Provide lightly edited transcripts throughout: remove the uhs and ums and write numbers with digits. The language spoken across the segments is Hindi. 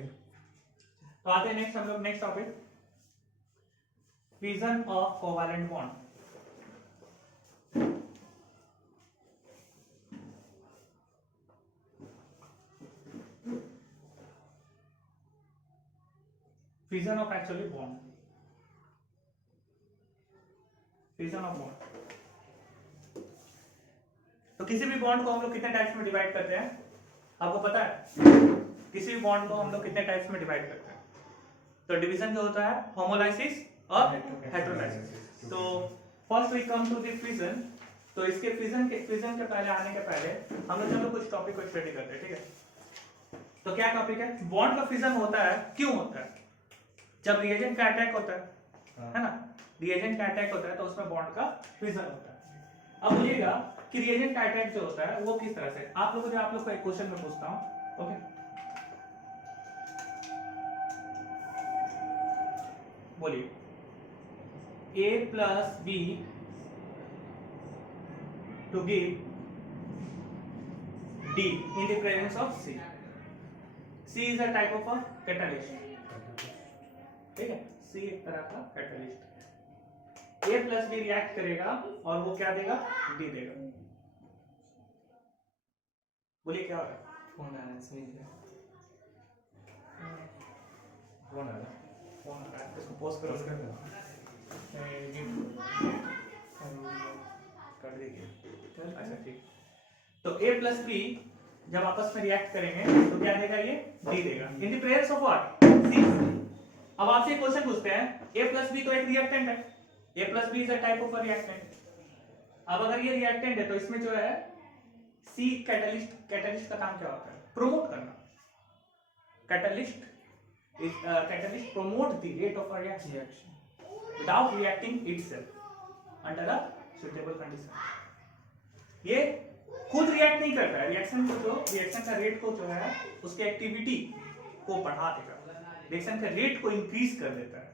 स्टार्टिंग। तो आते हैं नेक्स्ट, हम लोग next topic, fission of covalent bond. Fission of actually bond, fission of bond. तो किसी भी बॉन्ड को हम लोग कितने टाइप्स में डिवाइड करते हैं, आपको पता है? किसी भी बॉन्ड को हम लोग कितने टाइप्स में डिवाइड करते हैं? तो डिवीजन जो होता है होमोलाइसिस और हेटेरोलाइसिस। तो first we come to the fission. तो इसके फिजन के पहले आने के पहले हम लोग चलो कुछ टॉपिक को स्टडी करते हैं, ठीक है? तो क्या टॉपिक है? बॉन्ड का फिजन होता है, क्यों होता है? जब रिएजेंट का अटैक होता है ना, रिएजेंट का अटैक होता है तो उसमें बॉन्ड का फिजन होता है। अब बोलिएगा कि रिएजेंट का अटैक जो होता है वो किस तरह से, आप लोग को एक क्वेश्चन में पूछता हूं, ओके? बोलिए, A plus B to give D in the presence of C. C is a type of a catalyst, ठीक है? C एक तरह का catalyst. A plus B react करेगा और वो क्या देगा? D देगा। बोलिए क्या होगा? फोन आ रहा है, सुनिए। फोन आ रहा है, इसको पॉज करो। कर दीजिए। अच्छा ठीक। तो A प्लस B जब आपस में रिएक्ट करेंगे तो क्या देगा? ये D देगा। In the presence of what? C। अब आपसे क्वेश्चन पूछते हैं, A प्लस B तो एक रिएक्टेंट है, A plus B is a type of a reactant. अब अगर ये रिएक्टेंट है तो इसमें जो है C कैटलिस्ट का काम क्या होता है? प्रमोट करना। Catalyst promote the rate of a reaction without reacting itself under a suitable condition. ये खुद रिएक्ट नहीं करता है, रिएक्शन का रेट को जो है उसके एक्टिविटी को बढ़ा देगा, रिएक्शन का रेट को इंक्रीज कर देता है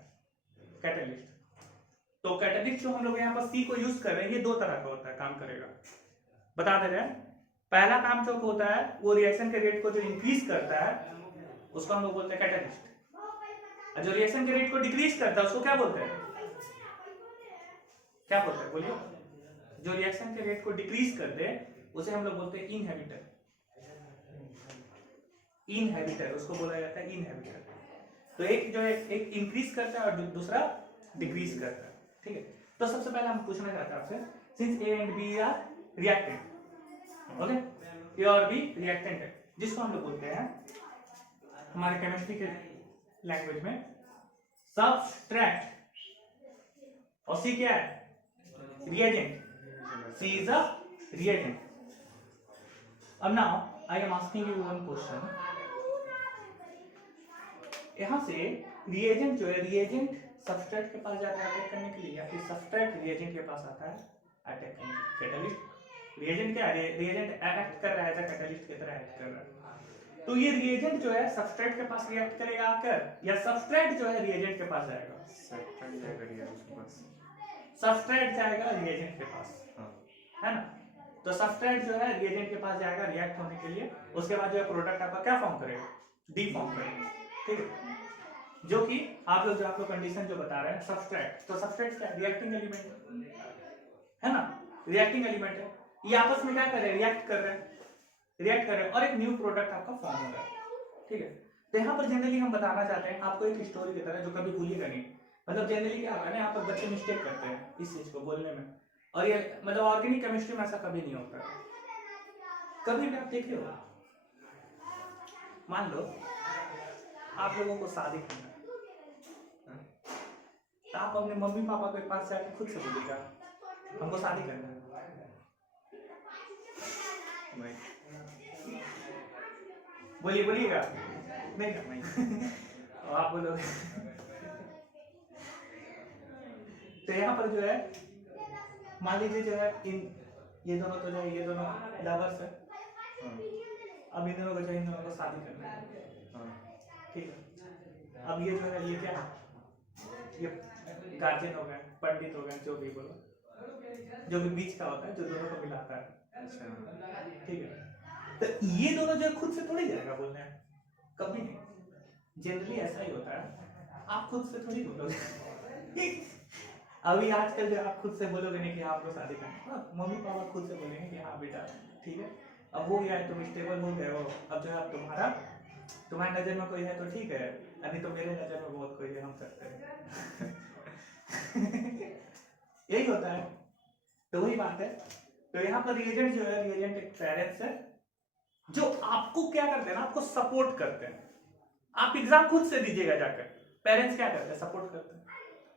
कैटलिस्ट। तो कैटलिस्ट जो हम लोग यहाँ पर सी को यूज कर रहे हैं, ये दो तरह का होता है, काम करेगा, बता दे रहे हैं। पहला काम जो होता है वो रिएक्शन के रेट को जो इंक्रीज करता है उसको हम लोग बोलते हैं कैटलिस्ट। और जो रिएक्शन के रेट को डिक्रीज करता है उसको क्या बोलते हैं? क्या बोलते हैं? बोलिए। जो रिएक्शन के रेट को डिक्रीज कर दे उसे हम लोग बोलते हैं इनहिबिटर। इनहिबिटर उसको बोला जाता है इनहिबिटर। तो एक जो है एक इंक्रीज करता है और दूसरा डिक्रीज करता है, ठीक है? तो सबसे पहले हम पूछना चाहते हैं आपसे, since A and B are reactant, okay, A और बी रिएक्टेंट है, जिसको हम लोग बोलते हैं हमारे केमिस्ट्री के लैंग्वेज में सबस्ट्रैट, और सी क्या है? Reagent. C is a reagent. अब now I am asking you one question. यहां से रिएजेंट जो है, रिएजेंट सबस्ट्रेट के पास जाता है अटैक करने के लिए, या फिर सबस्ट्रेट रिएजेंट के पास आता है अटैक करने के लिए? कैटलिस्ट रिएजेंट क्या है? रिएजेंट एक्ट कर रहा है एज कैटलिस्ट की तरह एक्ट कर रहा है। तो ये रिएजेंट जो है सबस्ट्रेट के पास रिएक्ट करेगा आकर, या सबस्ट्रेट जो है रिएजेंट के पास जाएगा? सबस्ट्रेट जाएगा रिएजेंट के पास। सबस्ट्रेट जाएगा रिएजेंट के पास, है ना? तो सबस्ट्रेट जो है रिएजेंट के पास जाएगा रिएक्ट होने के लिए, उसके बाद जो है प्रोडक्ट आपका क्या फॉर्म करेगा? डी फॉर्म करेगा, ठीक है? जो कि आप लोग कंडीशन जो बता रहे हैं सबस्ट्रेट, तो सबस्ट्रेट क्या है? रिएक्टिंग एलिमेंट है ना, रिएक्टिंग एलिमेंट है। ये आपस में क्या कर रहे हैं? रिएक्ट कर रहे हैं और एक न्यू प्रोडक्ट आपका फॉर्म हो रहा है, ठीक है? तो यहाँ पर जनरली हम बताना चाहते हैं आपको एक स्टोरी की तरह, जो कभी भूलिएगा नहीं। मतलब जनरली क्या होता है ना, यहाँ पर बच्चे मिस्टेक करते हैं इस चीज को बोलने में, और ये मतलब ऑर्गेनिक केमिस्ट्री में ऐसा कभी नहीं होता। कभी भी आप देखे हो, मान लो आप लोगों को शादी करना है, तो आप अपने मम्मी पापा के पास जाकर खुद से बोलिएगा हमको शादी करना है, बोलिएगा नहीं करना आप बोलोगे। तो यहाँ पर जो है मान लीजिए जो है ये दोनों तो जो है, ये दोनों लवर्स है, अब इन दोनों को शादी करना है, ठीक है? अब ये जो है ये क्या है? ये गार्जियन हो गए, पंडित हो गए, जो भी बोलो, जो भी बीच का होता है जो दोनों को मिलाता है, ठीक है? तो ये दोनों जो खुद से थोड़ी जाएगा बोलने, कभी नहीं। जनरली ऐसा ही होता है, आप खुद से थोड़ी बोलोगे। अभी आजकल जो आप खुद से बोलोगे नहीं कि आपको शादी करना, मम्मी पापा खुद से बोलेंगे कि हाँ बेटा ठीक है, अब हो गया है, तुम स्टेबल हो गए हो, अब जो है अब तुम्हारी नजर में कोई है तो ठीक है, नहीं तो मेरे नजर में बहुत कोई है, हम करते हैं। यही होता है। तो वही बात है। तो यहाँ पर रिएजेंट जो है, रिएजेंट एक पेरेंट्स है जो आपको क्या करते हैं ना, आपको सपोर्ट करते हैं। आप एग्जाम खुद से दीजिएगा जाकर, पेरेंट्स क्या करते हैं, सपोर्ट करते हैं।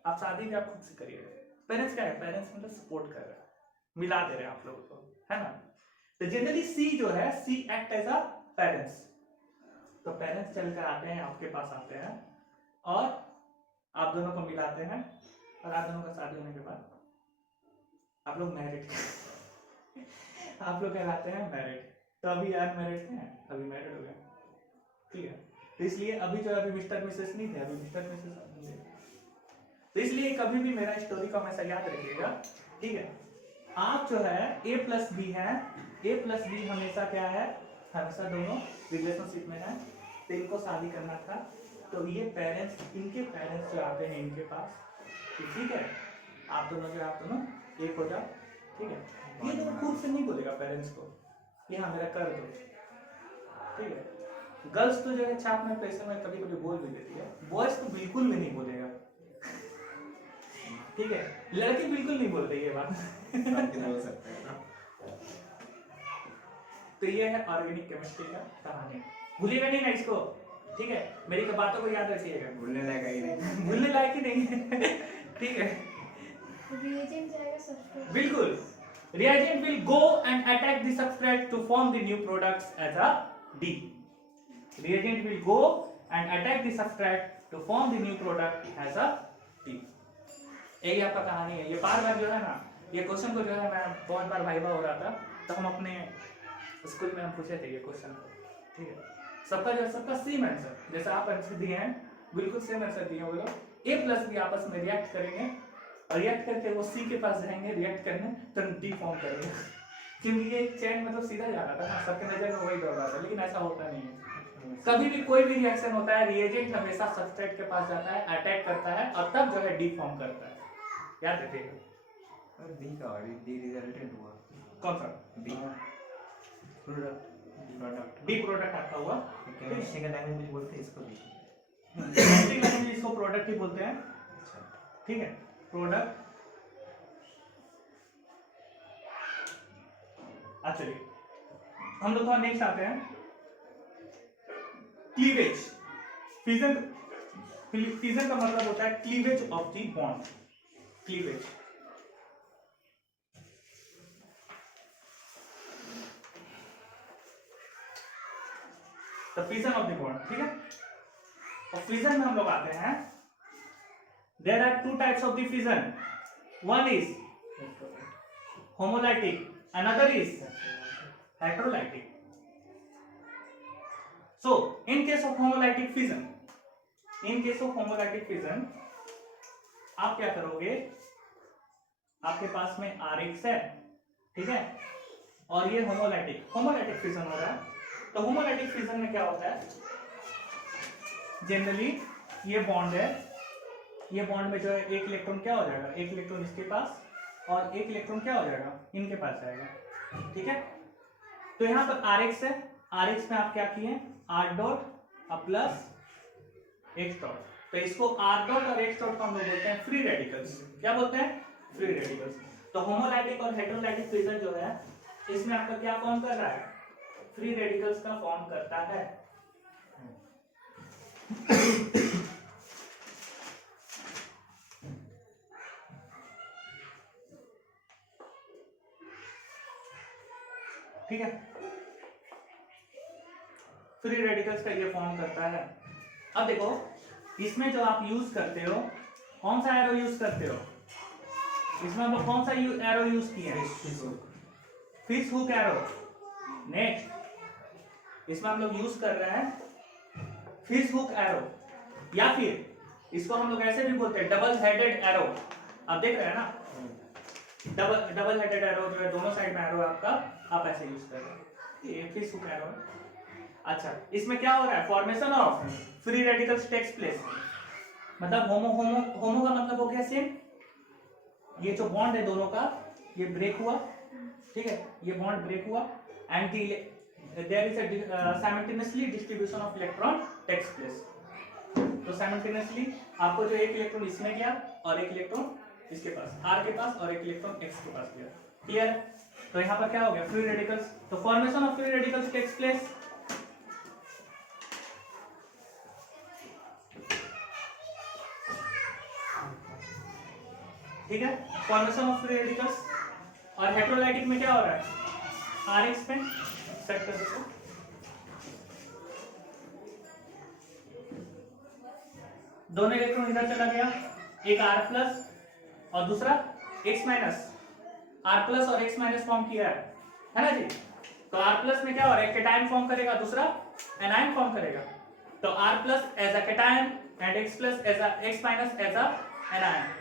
आप शादी भी आप खुद से करिएगा, पेरेंट्स क्या है, पेरेंट्स मतलब सपोर्ट कर रहे हैं, मिला दे रहे हैं आप लोगों को, है ना। तो जनरली सी जो है, C act as a parents. तो पेरेंट्स चलकर आते हैं, आपके पास आते हैं और आप दोनों को मिलाते हैं, और आप दोनों का शादी होने के बाद आप लोग मैरिड आप लोग कहलाते हैं मैरिड। तो अभी अनमैरिड हैं, अभी मैरिड हो गए, ठीक है। तो इसलिए अभी जो अभी मिस्टर मिसेस नहीं थे, अभी मिस्टर मिसेस होंगे। तो इसलिए कभी भी मेरा स्टोरी का हमेशा याद रखिएगा, ठीक है। आप जो है ए प्लस बी है, ए प्लस बी हमेशा क्या है, हमेशा दोनों रिलेशनशिप में है। तो इनको शादी करना था, तो ये पेरेंट्स, इनके पेरेंट्स जो आते हैं इनके पास, ठीक है, आप दोनों जो, आप दोनों एक हो जाओ, ठीक है। ये दोनों खुद से नहीं बोलेगा पेरेंट्स को कि हाँ मेरा कर दो, ठीक है। गर्ल्स तो जो है छाप में पैसे में कभी कभी बोल भी देती है, बॉयज तो बिल्कुल भी नहीं बोलेगा, ठीक है। लड़के बिल्कुल नहीं बोलते ये बात। बोल सकते हैं ना। तो ये है ऑर्गेनिक केमिस्ट्री का कहानी, भूलिएगा नहीं ना इसको, ठीक है। मेरी बातों को याद रखिएगा, भूलने लायक ही नहीं, भूलने लायक ही नहीं है, ठीक है। रिएजेंट जाएगा सबस्ट्रेट, बिल्कुल, reagent will go and attack the substrate to form the new products as a D. Reagent will go and attack the substrate to form the new product as a D. यही आपका कहानी है। ये बार बार जो है ना, ये क्वेश्चन को जो है, मैं बहुत बार वाइवा हो रहा था तो हम अपने स्कूल में हम पूछे थे ये क्वेश्चन, ठीक है। सबका जो है, सबका सेम आंसर, जैसे आप आंसर दिए हैं बिल्कुल सेम आंसर दिए, वो लोग ए प्लस बी आपस में रिएक्ट करेंगे, और रिएक्ट करके वो सी के पास जाएंगे रिएक्ट करने, तो डी फॉर्म करेंगे। क्योंकि ये चैन मतलब सीधा जा रहा था ना, सबके नजर में वही दौड़ रहा था, लेकिन ऐसा होता नहीं है। कभी भी कोई भी रिएक्शन होता है, रिएजेंट हमेशा सबस्ट्रेट के पास जाता है, अटैक करता है, और तब जो है डी फॉर्म करता है। याद रखिएगा। और डी का, डी रिजल्टेंट हुआ, कौन सा? डी प्रोडक्ट, डी प्रोडक्ट आपका हुआ। केमिस्ट्री का लैंग्वेज बोलते हैं इसको भी। केमिस्ट्री लैंग्वेज इसको प्रोडक्ट ही बोलते हैं, ठीक है। प्रोडक्ट। अच्छा चलिए हम लोग थोड़ा नेक्स्ट आते हैं, क्लीवेज। फिजन, फिजन का मतलब होता है cleavage of the bond, cleavage. तो फिजन ऑफ द बॉन्ड, ठीक है। और फिजन में हम लोग आते हैं, there are two types of the fission, one is homolytic, another is heterolytic. So in case of homolytic fission, आप क्या करोगे, आपके पास में Rx है, ठीक है, और ये होमोलाइटिक फिजन हो रहा है। तो होमोलाइटिक फिजन में क्या होता है, जनरली ये बॉन्ड है, ये बॉन्ड में जो है एक इलेक्ट्रॉन क्या हो जाएगा, एक इलेक्ट्रॉन इसके पास और एक इलेक्ट्रॉन क्या हो जाएगा, इनके पास जाएगा, ठीक है। तो यहाँ पर Rx है, Rx में आप क्या किए, R dot plus X dot. तो इसको R डॉट और X डॉट को हम लोग बोलते हैं फ्री रेडिकल्स। क्या बोलते हैं, फ्री रेडिकल्स। तो होमोलाइटिक और हेटेरोलाइटिक फिजन जो है, इसमें आपका क्या फॉर्म कर रहा है, फ्री रेडिकल्स का फॉर्म करता है। ठीक है, फ्री रेडिकल्स का ये फॉर्म करता है। अब देखो इसमें जो आप यूज करते हो, कौन सा एरो यूज करते हो, इसमें हम लोग कौन सा एरो यूज किए हैं, फिश हुक एरो। नेक्स्ट इसमें हम लोग यूज कर रहे हैं फिश हुक एरो, या फिर इसको हम लोग ऐसे भी बोलते हैं डबल हेडेड एरो। आप देख रहे हैं ना, डबल हेडेड एरो जो है, दोनों साइड में एरो आपका, आप ऐसे यूज कर रहे हैं, ये फिश हुक एरो है। अच्छा, इसमें क्या हो रहा है, formation of free radicals takes place, मतलब होमो होमो होमो का मतलब हो गया सेम, ये जो बॉन्ड है दोनों का ये ब्रेक हुआ, ठीक है, ये बॉन्ड ब्रेक हुआ and there is a simultaneously distribution of electron takes place. तो साइमल्टेनियसली आपको जो एक इलेक्ट्रॉन इसमें गया और एक इलेक्ट्रॉन इसके पास R के पास और एक इलेक्ट्रॉन X के पास गया, क्लियर है। तो यहाँ पर क्या हो गया, फ्री रेडिकल्स, तो formation of free radicals takes place, ठीक है, फॉर्मेशन ऑफ फ्री रेडिकल्स। और हेटेरोलाइटिक में क्या हो रहा है, RX पे सेट कर दो, दोनों इलेक्ट्रॉन इधर चला गया, एक R प्लस और दूसरा X माइनस, R प्लस और X माइनस फॉर्म किया है ना जी। तो R प्लस में क्या हो रहा है, कैटायन फॉर्म करेगा, दूसरा एनायन फॉर्म करेगा, तो R plus as a cation and X plus as a X minus as a anion.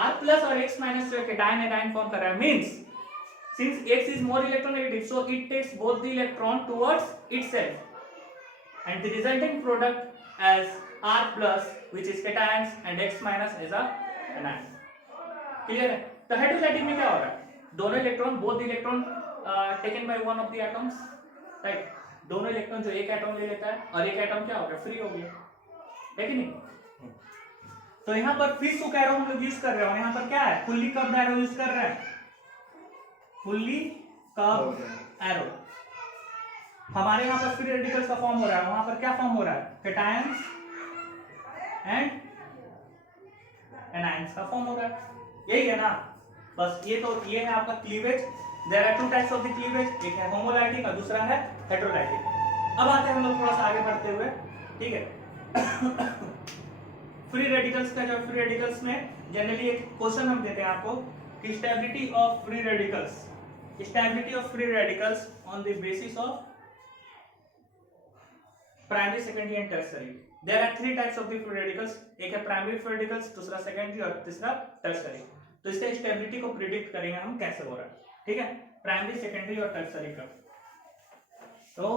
R plus और X माइनस जो कैटायन एनायन फॉर्म कर रहा है, means since X is more electronegative so it takes both the electron towards itself and the resulting product as R plus which is cations and X minus as a anion, clear है। तो हेटेरोलाइटिक में क्या हो रहा है, दोनों electron both electron taken by one of the atoms, right, दोनों इलेक्ट्रॉन जो एक एटम ले लेता है और एक एटम क्या हो गया, फ्री हो गया, है कि नहीं। तो यहाँ पर फिश हुक एरो हम लोग यूज कर रहे हो, यहाँ पर क्या है, फुल्ली कर्व्ड एरो यूज कर रहे हैं, फुल्ली कर्व्ड एरो। हमारे यहाँ पर फ्री रेडिकल्स का फॉर्म हो रहा है, वहां पर क्या फॉर्म हो रहा है, कैटायंस एंड एनायंस का फॉर्म हो रहा है, यही है ना। बस ये तो ये है आपका cleavage, there are two types of the cleavage, एक है होमोलाइटिक और दूसरा है हेटेरोलाइटिक। अब आते हैं हम लोग थोड़ा सा आगे बढ़ते हुए, ठीक है। फ्री रेडिकल्स का, जो फ्री रेडिकल्स में जनरली एक क्वेश्चन हम देते हैं आपको कि stability of free radicals, stability of free radicals on the basis of primary, secondary and tertiary. There are three types of the free radicals, एक है प्राइमरी फ्री रेडिकल्स, दूसरा सेकेंडरी और तीसरा टर्शियरी। तो इसके स्टेबिलिटी को प्रिडिक्ट करेंगे हम कैसे हो रहा है, ठीक है, प्राइमरी, सेकेंडरी और टर्शियरी का। तो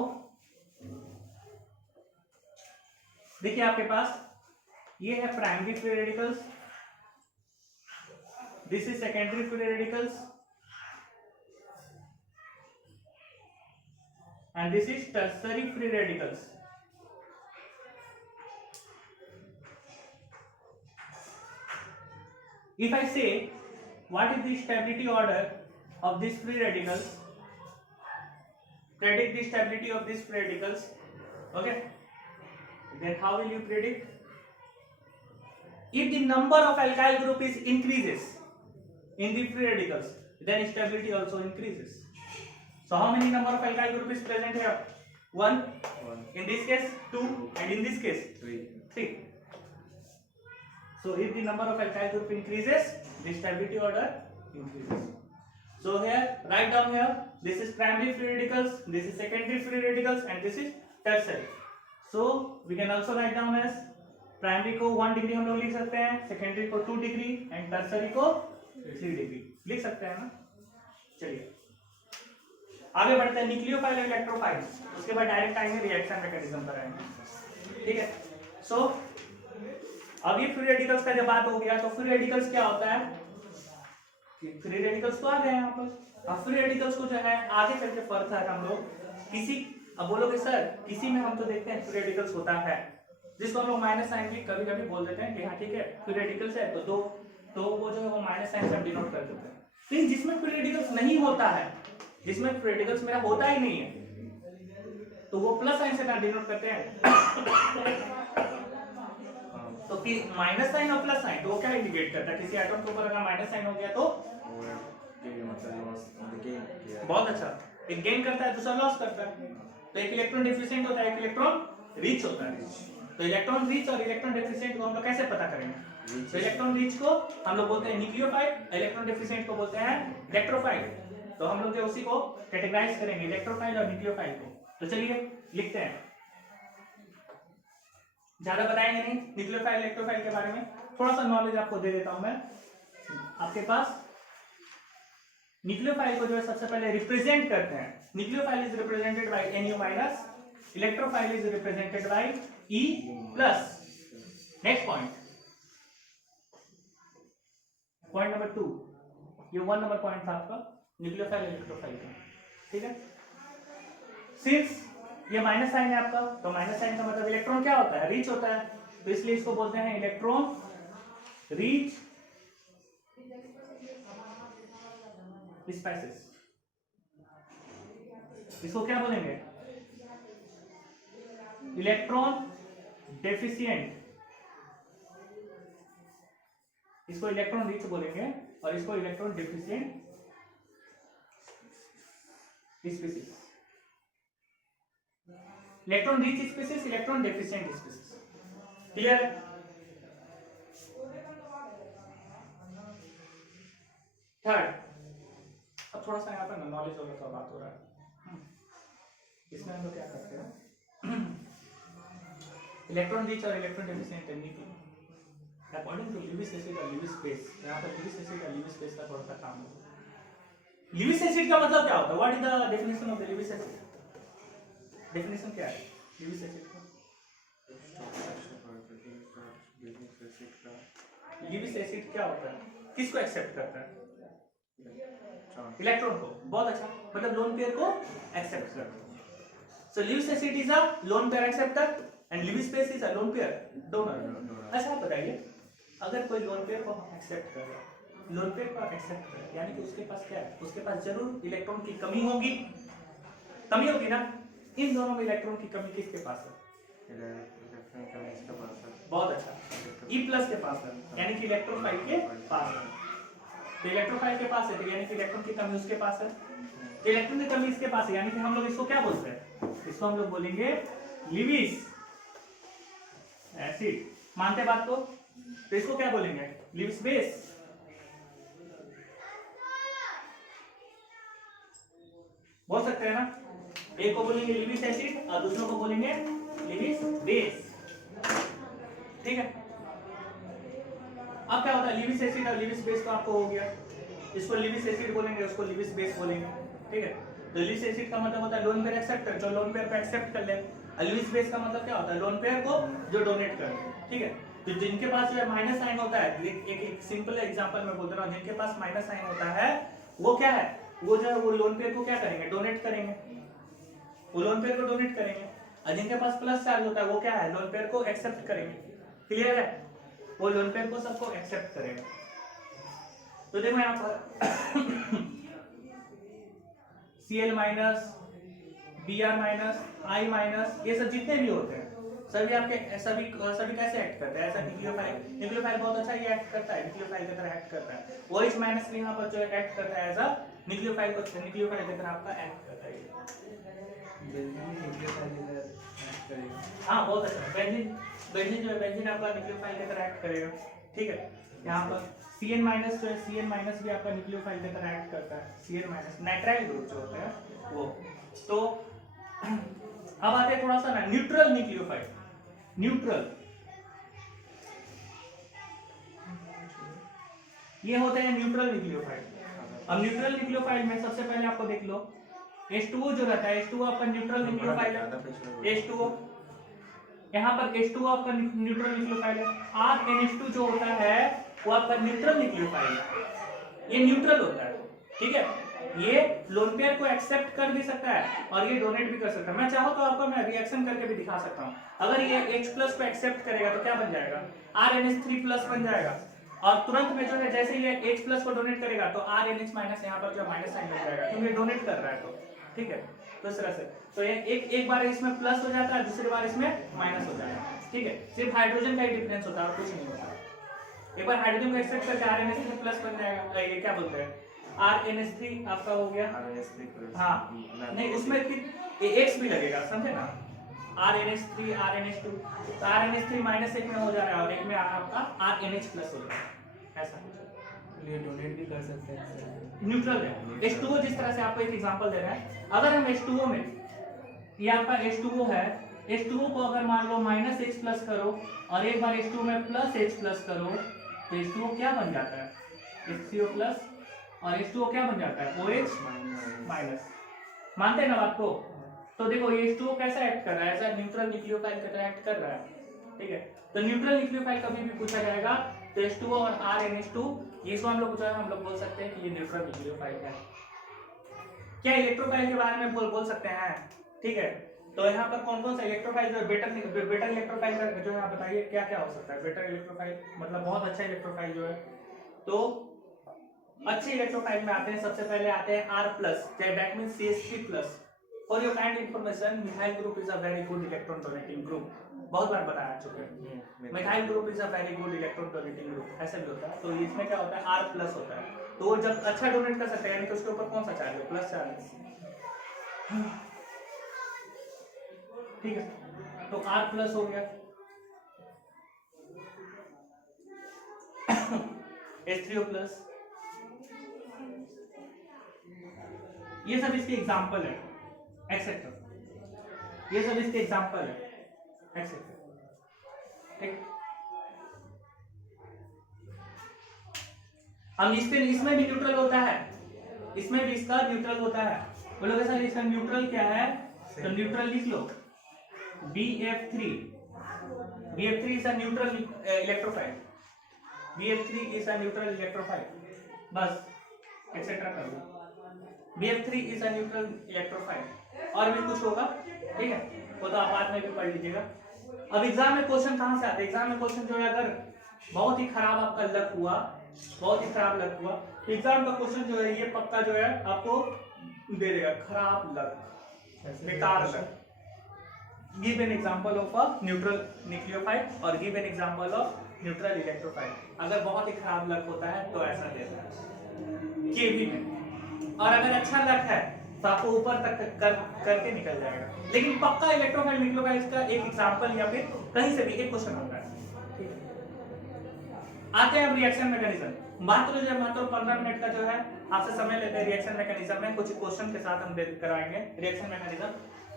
देखिए आपके पास ये है primary free radicals, this is secondary free radicals and this is tertiary free radicals. If I say what is the stability order of these free radicals, predict the stability of these free radicals, okay, then how will you predict? If the number of alkyl group is increases in the free radicals, then stability also increases. So how many number of alkyl group is present here? 1, in this case 2, and in this case 3. So if the number of alkyl group increases, the stability order increases. So here, write down here, this is primary free radicals, this is secondary free radicals, and this is tertiary. So we can also write down as primary को 1 डिग्री हम लोग लिख सकते हैं, secondary को 2 डिग्री and tertiary को 3 डिग्री लिख सकते हैं ना। चलिए आगे बढ़ते हैं, न्यूक्लियोफाइल और इलेक्ट्रोफाइल, उसके बाद डायरेक्ट आएंगे रिएक्शन मैकेनिज्म पर आएंगे, ठीक है। सो अभी फ्री रेडिकल्स का जब बात हो गया, तो फ्री रेडिकल्स क्या होता है, फ्री रेडिकल्स तो आ गए यहाँ पर। अब फ्री रेडिकल्स को जो है आगे चल के फर्क है हम लोग किसी, अब बोलोगे सर किसी में हम तो देखते हैं फ्री रेडिकल्स होता है, जिसको हम लोग माइनस साइन भी कभी कभी बोल देते हैं कि हाँ ठीक है फ्री रेडिकल्स है, तो वो जो है वो माइनस साइन से हम डिनोट कर देते हैं। लेकिन जिसमें फ्री रेडिकल्स नहीं होता है, जिसमें फ्री रेडिकल्स मेरा होता ही नहीं है, तो वो प्लस साइन से डिनोट करते हैं। तो माइनस साइन और प्लस साइन तो वो क्या इंडिकेट करता है, किसी एटम के ऊपर अगर माइनस साइन हो गया तो बहुत अच्छा, एक गेन करता है दूसरा लॉस करता है। तो एक इलेक्ट्रॉन डिफिशिएंट होता है, एक इलेक्ट्रॉन रिच होता है। तो इलेक्ट्रॉन रिच और इलेक्ट्रॉन डिफिशिएंट को हम लोग कैसे पता करेंगे, तो इलेक्ट्रॉन रिच को हम लोग बोलते हैं न्यूक्लियोफाइल, इलेक्ट्रॉन डिफिशिएंट को बोलते हैं इलेक्ट्रोफाइल। तो हम लोग जो उसी को कैटेगराइज करेंगे इलेक्ट्रोफाइल और न्यूक्लियोफाइल को। तो चलिए लिखते हैं, ज्यादा बताएंगे नहीं, न्यूक्लियोफाइल इलेक्ट्रोफाइल के बारे में थोड़ा सा नॉलेज आपको दे देता हूं मैं। आपके पास न्यूक्लियोफाइल को जो है सबसे पहले रिप्रेजेंट करते हैं, nucleophile is represented by Nu minus electrophile is represented by E plus. Next point number 2, ये 1 नंबर पॉइंट था आपका न्यूक्लियोफाइल इलेक्ट्रोफाइल का, ठीक है। सिंस ये माइनस साइन है आपका, तो माइनस साइन का मतलब इलेक्ट्रॉन क्या होता है, रीच होता है, तो इसलिए इसको बोलते हैं इलेक्ट्रॉन रीच स्पेसिस। इसको क्या बोलेंगे, इलेक्ट्रॉन डेफिशिएंट, इसको इलेक्ट्रॉन रिच बोलेंगे और इसको electron deficient species. Electron rich species, electron deficient species, clear है। थर्ड, अब थोड़ा सा यहाँ पर नॉलेज होगा तो बात हो रहा है, इसमें हम लोग क्या करते हैं, इलेक्ट्रॉन रिच और electron deficient technique according to Lewis acid और लीविस बेस। यहाँ पर लीविस एसिड और लीविस बेस का थोड़ा सा काम होगा। लीविस एसिड का मतलब क्या होता है, what is the definition of the Lewis acid, definition क्या है लीविस एसिड का। लीविस एसिड क्या होता है, किसको एक्सेप्ट करता है, इलेक्ट्रॉन को, बहुत अच्छा, मतलब लोन पेयर को एक्सेप्ट करता है। So Lewis acid is a lone pair acceptor and Lewis base is a lone pair donor. अच्छा आप बताइए, अगर कोई लोन पेयर को एक्सेप्ट कर रहा है, लोन पेयर को एक्सेप्ट कर रहा है, यानी कि उसके पास क्या है, उसके पास जरूर इलेक्ट्रॉन की कमी होगी, कमी होगी ना। इन दोनों में इलेक्ट्रॉन की कमी किसके पास है, बहुत अच्छा, E प्लस के पास है, यानी कि इलेक्ट्रोफाइल के पास है। तो इलेक्ट्रोफाइल के पास है तो यानी कि इलेक्ट्रॉन की कमी उसके पास है, इलेक्ट्रॉन की कमी इसके पास है, यानी कि हम लोग इसको क्या बोलते हैं, इसको हम लोग बोलेंगे लीविस एसिड। मानते बात को, तो इसको क्या बोलेंगे, लीविस बेस। बोल सकते हैं ना, एक को बोलेंगे लीविस एसिड और दूसरों को बोलेंगे लीविस बेस, ठीक है। अब क्या होता है, लीविस एसिड और लीविस बेस तो आपको हो गया, इसको लीविस एसिड बोलेंगे, उसको लीविस बेस बोलेंगे, ठीक है। तो लीविस एसिड का मतलब होता है लोन पेयर एक्सेप्टर, जो लोन पेयर को एक्सेप्ट कर ले। लीविस बेस का मतलब क्या होता है, लोन पेयर को जो डोनेट करे, ठीक है। तो जिनके पास जो है माइनस साइन होता है, एक सिंपल एग्जांपल मैं बोल रहा हूँ, जिनके पास माइनस साइन होता है वो क्या है, वो जो है वो लोन पेयर को क्या करेंगे, डोनेट करेंगे, वो लोन पेयर को डोनेट करेंगे। और जिनके पास प्लस चार्ज होता है वो क्या है, लोन पेयर को एक्सेप्ट करेंगे, क्लियर है, वो लोन पेयर को सबको एक्सेप्ट करेगा। तो देखो यहाँ पर Cl minus, Br minus, I minus, ये सब जितने भी होते हैं सभी आपके सभी कैसे एक्ट करते हैं, ऐसा न्यूक्लियोफाइल बहुत अच्छा ये एक्ट करता है, न्यूक्लियोफाइल की तरह एक्ट करता है। OH माइनस भी यहाँ पर जो एक्ट करता है एज अ न्यूक्लियोफाइल की तरह आपका एक्ट करता है। हाँ बहुत अच्छा, बेंजीन जो है बेंजीन आपका न्यूक्लियोफाइल की तरह एक्ट करेगा, ठीक है। यहाँ पर Cn माइनस जो है, Cn माइनस भी आपका न्यूक्लियोफाइल की तरह एक्ट करता है, Cn माइनस नाइट्राइल ग्रुप जो होता है वो। तो अब आते हैं थोड़ा सा ना न्यूट्रल न्यूक्लियोफाइल, न्यूट्रल ये होते हैं न्यूट्रल न्यूक्लियोफाइल। अब न्यूट्रल न्यूक्लियोफाइल में सबसे पहले आपको देख लो H2O जो रहता है, H2O आपका न्यूट्रल न्यूक्लियोफाइल है, H2O यहाँ पर H2O आपका न्यूट्रल न्यूक्लियोफाइल है। RNH2 जो होता है वो आपका न्यूट्रल न्यूक्लियोफाइल है, ये न्यूट्रल होता है, ठीक है। ये लोन पेयर को एक्सेप्ट कर भी सकता है और ये डोनेट भी कर सकता है। मैं चाहूँ तो आपको मैं रिएक्शन करके भी दिखा सकता हूँ। अगर ये H प्लस को एक्सेप्ट करेगा तो क्या बन जाएगा, RNH3 प्लस बन जाएगा, और तुरंत में जो है जैसे ही ये H प्लस को डोनेट करेगा तो RNH माइनस यहाँ पर जो माइनस साइन लग जाएगा क्योंकि डोनेट कर रहा है, तो ठीक है। तो इस तरह से तो ये एक बार इसमें प्लस हो जाता है, दूसरी बार इसमें माइनस हो जाएगा, ठीक है। सिर्फ हाइड्रोजन का ही डिफरेंस होता है और कुछ नहीं होता। एक बार हाइड्रोजन को एक्सेप्ट करके RNH3 प्लस बन जाएगा, ये क्या बोलते हैं RNH3 आपका हो गया, हाँ नहीं उसमें फिर X भी लगेगा, समझे ना, RNH3 RNH2, तो RNH3 माइनस एक में हो जा रहा है और एक में आपका RNH प्लस हो रहा है, ऐसा ये डोनेट भी कर सकते हैं, न्यूट्रल है। H2O जिस तरह से आपको एक एग्जांपल दे रहा है, अगर हम H2O में ये आपका H2O है, H2O को अगर मान लो माइनस H प्लस करो और एक बार H2O में प्लस H प्लस करो तो H2O क्या बन जाता है, HCO प्लस, और H2O क्या बन जाता है OH माइनस। मानते हैं ना बात को, तो देखो ये H2O कैसा एक्ट कर रहा है, ऐसा न्यूट्रल न्यूक्लियोफाइल की तरह एक्ट कर रहा है, ठीक है। तो न्यूट्रल न्यूक्लियोफाइल कभी भी पूछा जाएगा तो H2O और RNH2 इसको हम लोग जो है हम लोग बोल सकते हैं कि ये न्यूट्रल न्यूक्लियोफाइल है। क्या इलेक्ट्रोफाइल के बारे में बोल सकते हैं, ठीक है। तो यहाँ पर कौन कौन सा इलेक्ट्रोफाइल जो है बेटर इलेक्ट्रोफाइल का जो है बताइए क्या क्या हो सकता है। बेटर इलेक्ट्रोफाइल मतलब बहुत अच्छा इलेक्ट्रोफाइल जो है, तो अच्छे इलेक्ट्रोफाइल में आते हैं, सबसे पहले आते हैं R+, that means CH3+। For your kind information, methyl group is a very good electron donating group, बहुत बार बताया चुके हैं। Methyl group is a very good electron donating group, ऐसे भी होता है। तो इसमें क्या होता है, R+ होता है, तो वो जब अच्छा डोनेट कर सकते हैं यानी कि उसके ऊपर कौन सा चार्ज है, प्लस चार्ज, ठीक है। तो R+ हो गया। H3O+, ये सब इसके एग्जाम्पल है, एक्सेट्रा, ये सब इसके एग्जाम्पल है, एक्सेट्रा, ठीक। अब इसमें भी न्यूट्रल होता है, इसमें भी इसका न्यूट्रल होता है। बोलोगे सर इसका न्यूट्रल क्या है, तो न्यूट्रल लिख लो BF3 is a neutral electrophile, BF3 is a neutral electrophile, बस एक्सेट्रा कर लो। BF3 is a neutral electrophile. और भी कुछ होगा, ठीक है, वो तो आप बाद में भी पढ़ लीजिएगा। अब एग्जाम में क्वेश्चन कहां से आते हैं, एग्जाम में क्वेश्चन जो है अगर बहुत ही खराब आपका लक हुआ, बहुत ही खराब लक हुआ, तो एग्जाम का क्वेश्चन जो है ये पक्का जो है आपको दे देगा खराब लक, बेकार luck. Give an example of a neutral nucleophile और give an example of neutral electrophile. अगर बहुत ही खराब लक होता है तो ऐसा देता है केवी में, और अगर अच्छा लक है तो आपको ऊपर तक करके निकल जाएगा। लेकिन पक्का इलेक्ट्रोफाइल न्यूक्लियोफाइल का एक एग्जांपल या फिर कहीं से भी एक क्वेश्चन आता है, ठीक है। आते हैं अब रिएक्शन मैकेनिज्म। मात्र 15 मिनट का जो है आपसे समय लेते हैं रिएक्शन मैकेनिज्म में, कुछ क्वेश्चन के साथ हम कराएंगे रिएक्शन मैकेनिज्म।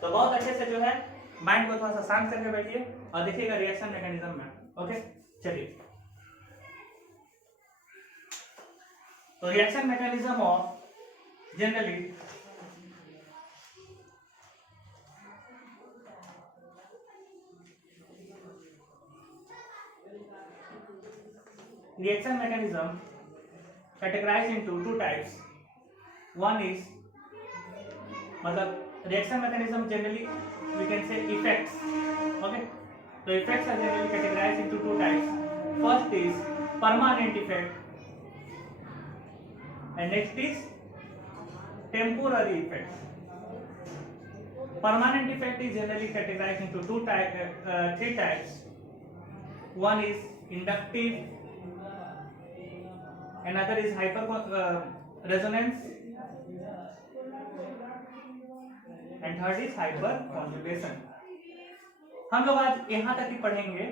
तो बहुत अच्छे से जो है माइंड को थोड़ा सा शांत करके बैठिए और देखिएगा रिएक्शन मैकेनिज्म में, ओके। चलिए, तो reaction mechanism of generally reaction mechanism categorized into two types. One is मतलब reaction mechanism generally we can say effects, okay. The effects are generally categorized into two types. First is permanent effect and next is temporary effect. Permanent effect is generally categorized into three types. One is inductive, another is resonance, and third is hyperconjugation. हम लोग आज यहाँ तक ही पढ़ेंगे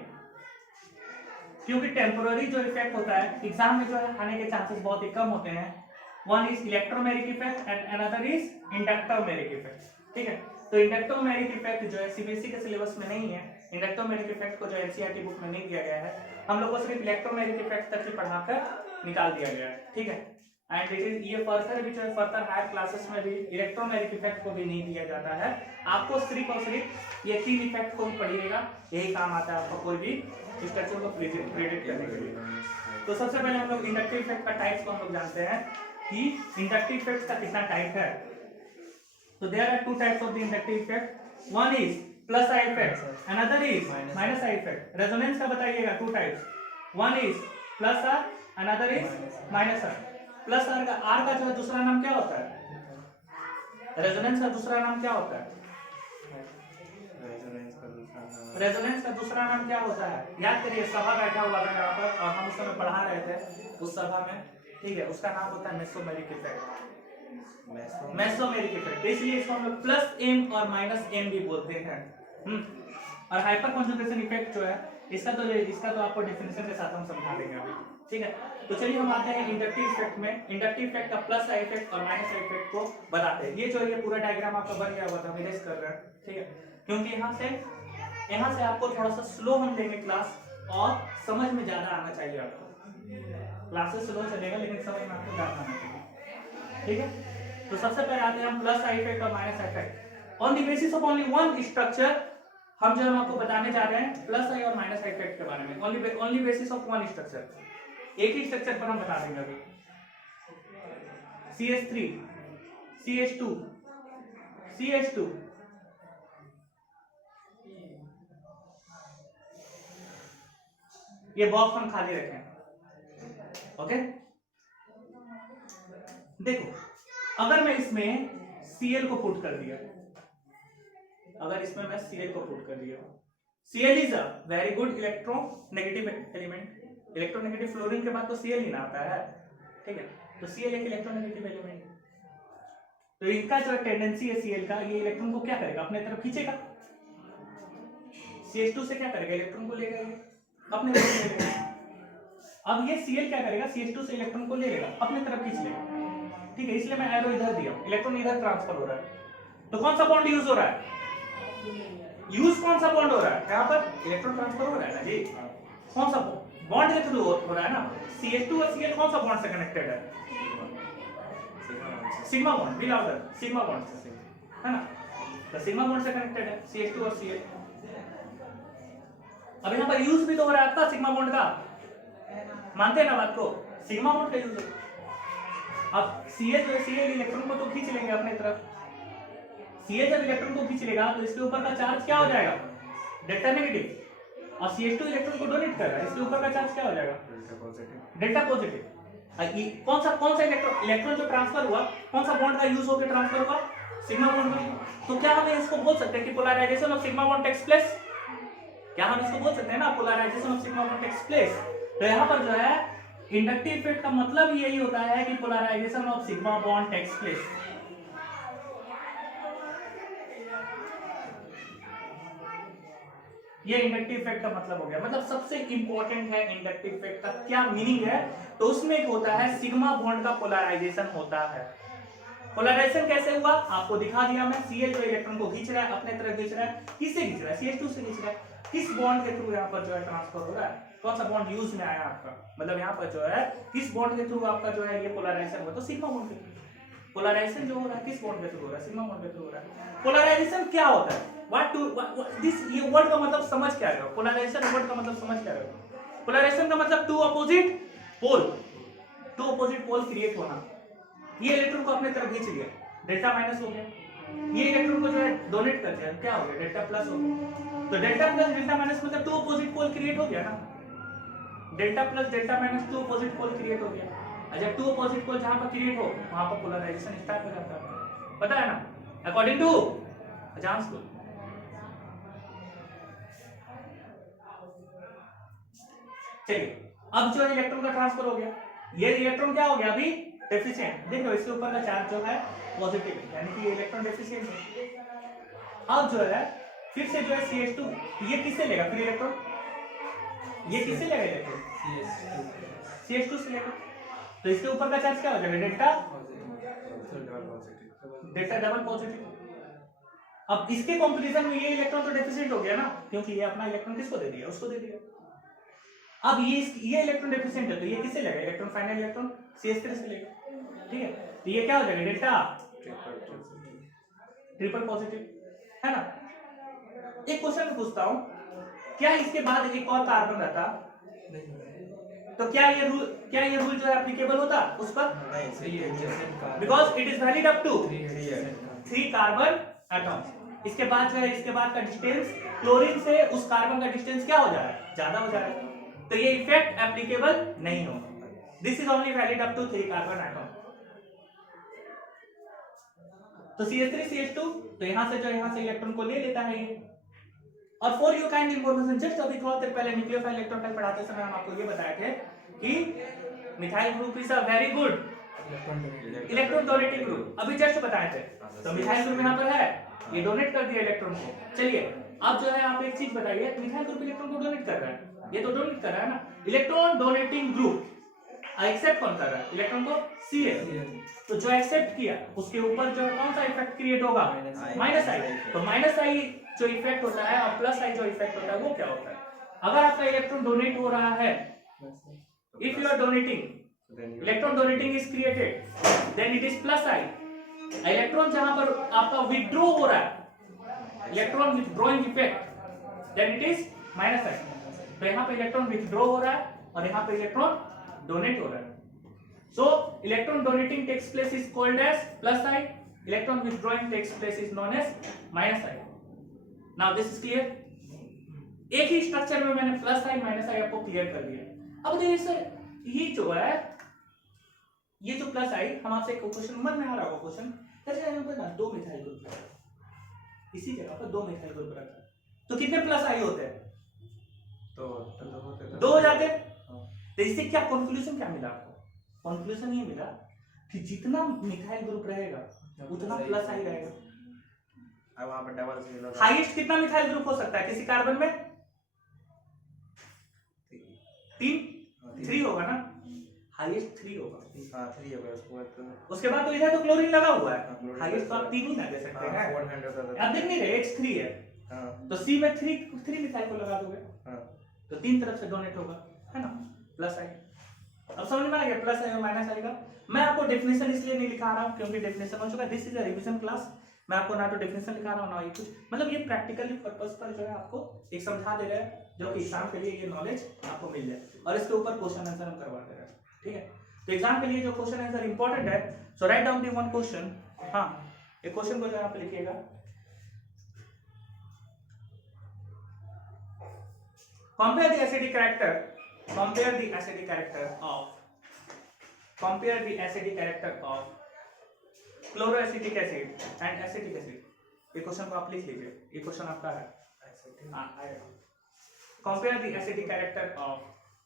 क्योंकि टेम्पोररी जो इफेक्ट होता है एग्जाम में जो है आने के चांसेस बहुत ही कम होते हैं। One is electromeric effect and another is inductomeric effect, ठीक है। तो इंडक्टोमेरिक इफेक्ट जो है सीबीएसई के सिलेबस में नहीं है, इंडक्टोमेरिक इफेक्ट को जो एनसीईआरटी बुक में नहीं दिया गया है, हम लोग को सिर्फ इलेक्ट्रोमेरिक इफेक्ट तक ही पढ़ाकर निकाल दिया गया है, ठीक है। एंड इट इज ये फर्दर भी जो है फर्दर हायर क्लासेस में भी इलेक्ट्रोमेरिक इफेक्ट को भी नहीं दिया जाता है। आपको सिर्फ और सिर्फ ये तीन इफेक्ट को ही पढ़िएगा, यही काम आता है आपको कोई भी स्ट्रक्चर को प्रेडिक्ट करने के लिए। तो सबसे पहले हम लोग इंडक्टिव इफेक्ट का टाइप्स को हम लोग जानते हैं कि इंडक्टिव इफेक्ट का कितना टाइप है। तो there are two types of the inductive effect, one is plus I effect, another is minus I effect. Resonance का बताइएगा two types, one is plus R, another is minus R. Plus R का जो है दूसरा नाम क्या होता है, रेजोनेंस का दूसरा नाम क्या होता है, रेजोनेंस का दूसरा नाम क्या होता है, याद करिए। सभा बैठा हुआ था यहाँ पर और हम उस समय पढ़ा रहे थे उस सभा में, ठीक है। उसका नाम होता है मेसोमेरिक इफेक्ट, मेसोमेरिक इफेक्ट। इसलिए इसको हम लोग प्लस एम और माइनस एम भी बोलते हैं। और हाइपर कॉन्जुगेशन इफेक्ट जो है इसका तो आपको डेफिनेशन के साथ हम समझा देंगे अभी, ठीक है। तो चलिए हम आते हैं इंडक्टिव इफेक्ट में। इंडक्टिव इफेक्ट का प्लस आई इफेक्ट और माइनस आई इफेक्ट को बताते हैं। ये जो ये पूरा डायग्राम आपका बन गया हुआ था, हम इरेज कर रहे हैं, ठीक है, क्योंकि यहाँ से आपको थोड़ा सा स्लो हम लेंगे क्लास और समझ में ज्यादा आना चाहिए आपको। क्लासेस स्लो चलेगा लेकिन समझ में आपको ज्यादा आना चाहिए, ठीक है। तो सबसे पहले आते हैं हम प्लस आई इफेक्ट और minus I effect. On the basis of only one structure हम जो हम आपको बताने जा रहे हैं प्लस आई और माइनस आई इफेक्ट के बारे में, only basis of one structure, एक ही स्ट्रक्चर पर हम बता देंगे अभी। CH3 CH2 CH2 ये बॉक्स हम खाली रखें। ओके, देखो अगर मैं इसमें Cl को पुट कर दिया, अगर इसमें मैं Cl को पुट कर दिया, Cl is a very good electronegative element, electronegative fluorine के बाद तो Cl ही ना आता है, ठीक है, तो Cl एक इलेक्ट्रोनेगेटिव एलिमेंट, तो इनका जो टेंडेंसी है Cl का, ये इलेक्ट्रॉन को क्या करेगा, अपने तरफ खींचेगा। CH2 से क्या करेगा, इलेक्ट्रॉन को लेगा, ये अपने तरफ ले लेगा। अब ये Cl क्या करेगा, CH2 से इलेक्ट्रॉन को ले लेगा, अपने तरफ खींच लेगा, ठीक है, इसलिए मैं एरो इधर दिया, इलेक्ट्रॉन इधर ट्रांसफर हो रहा है। तो कौन सा बॉन्ड यूज हो रहा है, यूज कौन सा बॉन्ड हो रहा है, यहाँ पर इलेक्ट्रॉन ट्रांसफर हो रहा है ना जी, कौन सा बॉन्ड के थ्रू हो रहा है ना, CH2 और Cl कौन सा बॉन्ड से कनेक्टेड है, सिग्मा बॉन्ड, बिलाउडर सिग्मा बॉन्ड से, है ना, तो सिग्मा बॉन्ड से कनेक्टेड है CH2 और Cl। अब यहाँ पर यूज भी तो हो रहा है आपका सिग्मा बॉन्ड का, मानते हैं ना बात को, सिग्मा बॉन्ड का यूज है। अब Cl जो Cl इलेक्ट्रॉन को तो खींच लेंगे अपने तरफ, Cl जब इलेक्ट्रॉन को खींच लेगा तो इसके ऊपर का चार्ज क्या हो जाएगा, डेल्टा नेगेटिव, और CH2 इलेक्ट्रॉन को डोनेट कर रहा है, इसके ऊपर का चार्ज क्या हो जाएगा, डेल्टा पॉजिटिव। कौन सा इलेक्ट्रॉन जो ट्रांसफर हुआ, कौन सा बॉन्ड का यूज होकर ट्रांसफर हुआ, सिग्मा बॉन्ड में। तो क्या हम इसको बोल सकते हैं कि polarization of sigma bond takes place, क्या हम इसको बोल सकते हैं ना, polarization of sigma bond takes place. तो यहाँ पर जो है इंडक्टिव इफेक्ट का मतलब यही होता है कि polarization of sigma bond takes place. ये इंडक्टिव इफेक्ट का मतलब हो गया, मतलब सबसे इंपॉर्टेंट है इंडक्टिव इफेक्ट का क्या मीनिंग है, तो उसमें एक होता है सिग्मा बॉन्ड का पोलराइजेशन होता है। पोलराइजेशन कैसे हुआ आपको दिखा दिया मैं, Cl जो इलेक्ट्रॉन को खींच रहा है, अपने तरफ खींच रहा है, किससे खींच रहा है, CH2 से खींच रहा है, किस बॉन्ड के थ्रू यहाँ पर जो है ट्रांसफर हो रहा है, कौन सा बॉन्ड यूज में आया आपका, मतलब यहाँ पर जो है किस बॉन्ड के थ्रू आपका जो है ये पोलराइजेशन हुआ, तो सिग्मा बॉन्ड के थ्रू। पोलराइजेशन जो हो रहा है किस बॉन्ड के थ्रू हो रहा है, सिग्मा बॉन्ड के थ्रू हो रहा है। पोलराइजेशन क्या होता है, ये वर्ड का मतलब समझ क्या है, पोलराइजेशन वर्ड का मतलब समझ क्या है, पोलराइजेशन का मतलब टू अपोजिट पोल क्रिएट होना। ये इलेक्ट्रॉन को अपने तरफ खींच लिया, डेल्टा माइनस हो गया, ये इलेक्ट्रॉन को जो है डोनेट कर दिया, क्या हो गया, डेल्टा प्लस हो गया। तो डेल्टा प्लस डेल्टा माइनस मतलब टू अपोजिट पोल क्रिएट हो गया ना, delta plus delta minus two opposite pole create हो गया। जब टू अपोजिट पोल जहां पर क्रिएट हो वहां पर पोलराइजेशन स्टार्ट हो जाता है, पता है ना, अकॉर्डिंग टू अजान स्कूल। चलिए अब जो इलेक्ट्रॉन का ट्रांसफर हो गया, ये इलेक्ट्रॉन क्या हो गया अभी डेफिशिएंट, देखो इसके ऊपर का चार्ज जो है पॉजिटिव, यानी कि ये इलेक्ट्रॉन डेफिशिएंट है। अब जो है फिर से जो है CH2 ये किससे लेगा फिर इलेक्ट्रॉन, ये किससे लेगा इलेक्ट्रॉन, CH2 से लेगा, तो इसके ऊपर का चार्ज क्या हो जाएगा, डेल्टा डबल पॉजिटिव। अब इसके कंपैरिजन में ये इलेक्ट्रॉन तो डेफिशिएंट हो गया ना, क्योंकि ये अपना इलेक्ट्रॉन किसको दे दिया, उसको दे दिया। अब ये इलेक्ट्रॉन डेफिशिएंट है तो ये किससे लेगा, इलेक्ट्रॉन फाइनल इलेक्ट्रॉन CH3 से लेगा, ठीक है, तो ये क्या हो जाएगा, डेल्टा ट्रिपल पॉजिटिव, है ना। एक क्वेश्चन पूछता हूं, क्या इसके बाद एक और कार्बन रहता तो क्या ये रूल जो है एप्लीकेबल होता उस पर, because it is valid up to 3 carbon atoms. इसके बाद जो है इसके बाद का डिस्टेंस क्लोरीन से उस कार्बन का डिस्टेंस क्या हो जा रहा है, ज्यादा हो जा रहा है, तो ये इफेक्ट एप्लीकेबल नहीं होगा। This is only valid up to 3 carbon atom. तो CH3 CH2 तो यहां से इलेक्ट्रॉन को ले लेता है ये। और for your kind information, just अभी थोड़ा देर पहले न्यूक्लियोफाइल इलेक्ट्रोफाइल पढ़ाते समय हम आपको ये बताए थे कि methyl group is a very good electron donating group, अभी जस्ट बताए थे। तो मिथाइल ग्रुप यहाँ पर है, ये डोनेट कर दिया इलेक्ट्रॉन को। चलिए अब जो है आप एक चीज बताइए, मिथाइल ग्रुप इलेक्ट्रॉन को डोनेट कर रहा है, ये तो डोनेट कर रहा है ना, इलेक्ट्रॉन डोनेटिंग ग्रुप एक्सेप्ट कौन कर रहा है, इलेक्ट्रॉन को Cl। तो जो एक्सेप्ट किया उसके ऊपर जो कौन सा इफेक्ट क्रिएट होगा, माइनस आई। तो माइनस आई जो इफेक्ट होता है और प्लस आई जो इफेक्ट होता है वो क्या होता है, अगर आपका इलेक्ट्रॉन डोनेट हो रहा है, if you are donating, electron donating is created, then it is plus I. Electron जहां पर आपका विथड्रॉ हो रहा है electron withdrawing effect, then it is minus sign. तो यहाँ पे इलेक्ट्रॉन विथड्रॉ हो रहा है और यहाँ पे इलेक्ट्रॉन डोनेट हो रहा है। So electron donating takes place is called as plus sign. Electron withdrawing takes place is known as minus sign. Now this is clear. एक ही स्ट्रक्चर में मैंने प्लस साइन माइनस साइन आपको क्लियर कर दिया। अब देखिए सर, ये जो है, ये जो प्लस आई, हम आपसे एक क्वेश्चन मन में आ रहा होगा क्वेश्चन, जैसे यहाँ पर ना 2 मिथाइल ग्रुप है, इसी जगह पर 2 मिथाइल ग्रुप रखा है, तो कितने प्लस आई होते हैं? तो होते हैं। 2 हो जाते हैं। तो इससे क्या कंक्लूजन क्या मिला आपको? कंक्लूजन ये मिला कि जितना मिथाइल ग्रुप रहेगा उतना प्लस आई रहेगा। अब वहां पर डबल से लगा, हाईएस्ट कितना मिथाइल ग्रुप हो सकता है किसी कार्बन में? 3 होगा ना, हाईएस्ट 3 होगा। हां 3 होगा। उसके बाद तो उसके बाद तो इधर तो क्लोरीन लगा हुआ है, क्लोरीन हाईएस्ट तो आप 3 ही ना दे सकते हैं। 400 होता था। अब देख नहीं रहे H3 है, हां तो C में 3 मिथाइल को लगा दोगे, हां तो 3 तरफ से डोनेट होगा, है ना, प्लस आई। अब समझ में आ गया प्लस आई और माइनस आएगा। मैं आपको डेफिनेशन इसलिए नहीं लिखा रहा हूं क्योंकि डेफिनेशन हो चुका है, this is a revision class. मैं आपको ना तो डेफिनेशन लिखा रहा हूं ना ये कुछ, मतलब ये प्रैक्टिकली पर्पस पर जो है आपको एक समझा दे रहा है, जो कि एग्जाम के लिए ये नॉलेज आपको मिल जाए, और इसके ऊपर क्वेश्चन आंसर हम करवा दे रहे हैं, ठीक है। तो एग्जाम के लिए जो क्वेश्चन आंसर इंपॉर्टेंट है, so write down the one question. हाँ, एक क्वेश्चन को जो आप लिखिएगा, compare the acidic character of chloroacetic acid and acetic acid। ये क्वेश्चन को आप लिख लीजिए, ये क्वेश्चन आपका है। आएगा, compare the acidic character of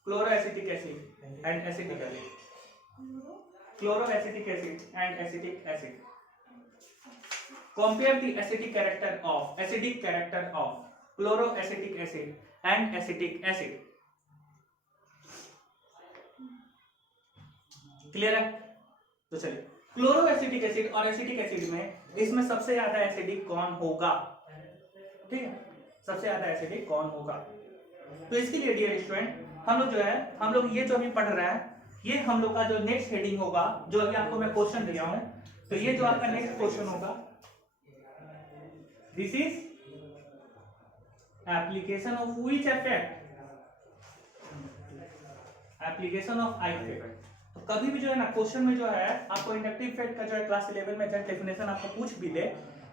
chloroacetic acid and acetic acid, chloroacetic acid and acetic acid। compare the acidic character of chloroacetic acid and acetic acid। Clear है? तो चलिए, क्लोरोएसिटिक एसिड और एसिटिक एसिड में इसमें सबसे ज्यादा एसिडिक कौन होगा? ठीक है, सबसे ज्यादा एसिडिक कौन होगा? तो इसके लिए डियर स्टूडेंट, हम लोग जो है, हम लोग ये जो अभी पढ़ रहे हैं, ये हम लोग का जो नेक्स्ट हेडिंग होगा, जो अभी आपको मैं क्वेश्चन दिया हूं, तो ये जो आपका नेक्स्ट क्वेश्चन होगा, this is application of which effect, application of I effect. तो कभी भी जो है ना क्वेश्चन में जो है आपको इंडक्टिव इफेक्ट का जो है क्लास 11 में जब डेफिनेशन आपको पूछ भी ले,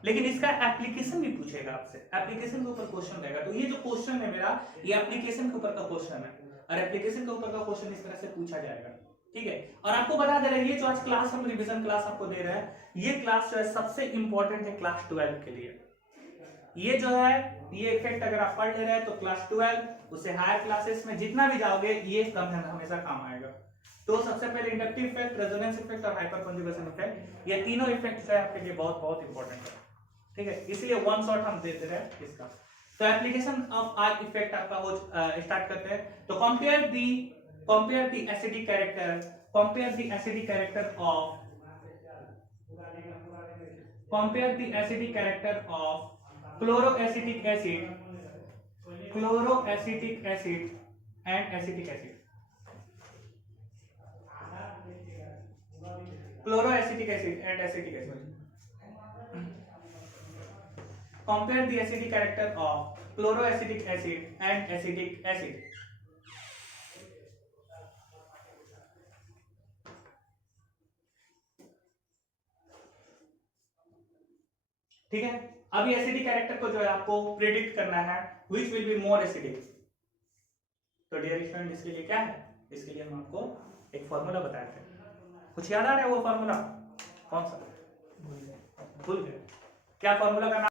लेकिन इसका एप्लीकेशन भी पूछेगा आपसे, एप्लीकेशन के ऊपर क्वेश्चन रहेगा। तो ये जो क्वेश्चन है मेरा, ये एप्लीकेशन के ऊपर का क्वेश्चन है, और एप्लीकेशन के ऊपर का क्वेश्चन इस तरह से पूछा जाएगा, ठीक है। और आपको बता दे रहे हैं, ये जो आज क्लास हम रिवीजन क्लास आपको दे रहे हैं, ये क्लास जो है सबसे इंपॉर्टेंट है क्लास 12 के लिए। ये जो है, ये इफेक्ट अगर आप पढ़ ले रहे हैं तो क्लास 12 उससे हायर क्लासेस में जितना भी जाओगे, ये कम है हमेशा काम आएगा। तो सबसे पहले इंडक्टिव इफेक्ट, रेजोनेंस इफेक्ट और हाइपर कंजुगेशन इफेक्ट, ये तीनों इफेक्ट जो है आपके लिए बहुत बहुत इंपॉर्टेंट है, ठीक है। इसलिए वन शॉट हम देते रहे इसका। तो एप्लीकेशन ऑफ आर इफेक्ट आपका हो स्टार्ट करते हैं। तो compare the acidic character of chloroacetic acid and acetic acid। chloroacetic acid and acetic acid। compare the acidic character of chloroacetic acid and acetic acid। ठीक है, अभी एसिडिक कैरेक्टर को जो है आपको प्रेडिक्ट करना है, which will be more acidic। तो डियर स्टूडेंट, इसके लिए क्या है, इसके लिए हम आपको एक फॉर्मूला बताए थे, कुछ याद आ रहा है वो फॉर्मूला? कौन सा? भूल गए? क्या फॉर्मूला का नाम?